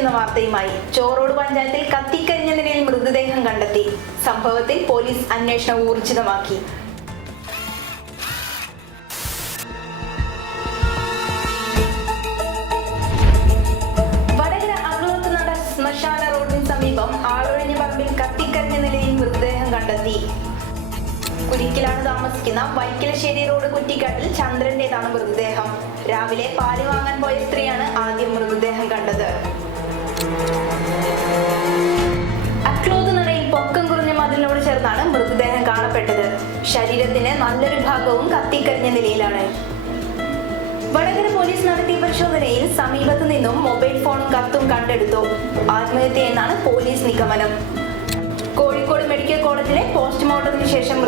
ഞെട്ടിക്കുന്ന വാർത്തയുമായി. ചോറോട് പഞ്ചായത്തിൽ കത്തിക്കരിഞ്ഞ നിലയിൽ മൃതദേഹം കണ്ടെത്തി. സംഭവത്തിൽ പോലീസ് അന്വേഷണം ഊർജിതമാക്കി. വടകര അഗ്ലോത്തുനട ശ്മശാന റോഡിന് സമീപം ആളൊഴിഞ്ഞ പറമ്പിൽ കത്തിക്കരിഞ്ഞ നിലയിൽ മൃതദേഹം കണ്ടെത്തി. കുരിക്കിലാണ് താമസിക്കുന്ന വൈക്കലശ്ശേരി റോഡ് കുറ്റിക്കാട്ടിൽ ചന്ദ്രന്റേതാണ് മൃതദേഹം. രാവിലെ പാല് വാങ്ങാൻ പോയ സ്ത്രീയാണ് ആദ്യം മൃതദേഹം കണ്ടത്. അഗ്ലോത്തുനടയിൽ പൊക്കം കുറഞ്ഞ മതിലിനോട് ചേർന്നാണ് മൃതദേഹം കാണപ്പെട്ടത്. ശരീരത്തിന് നല്ലൊരു ഭാഗവും കത്തിക്കരിഞ്ഞ നിലയിലാണ്. വടകര പോലീസ് നടത്തിയ പരിശോധനയിൽ സമീപത്തു നിന്നും മൊബൈൽ ഫോണും കത്തും കണ്ടെടുത്തു. ആത്മഹത്യ എന്നാണ് പോലീസ് നിഗമനം. കോഴിക്കോട് മെഡിക്കൽ കോളേജിലെ പോസ്റ്റ്മോർട്ടത്തിന് ശേഷം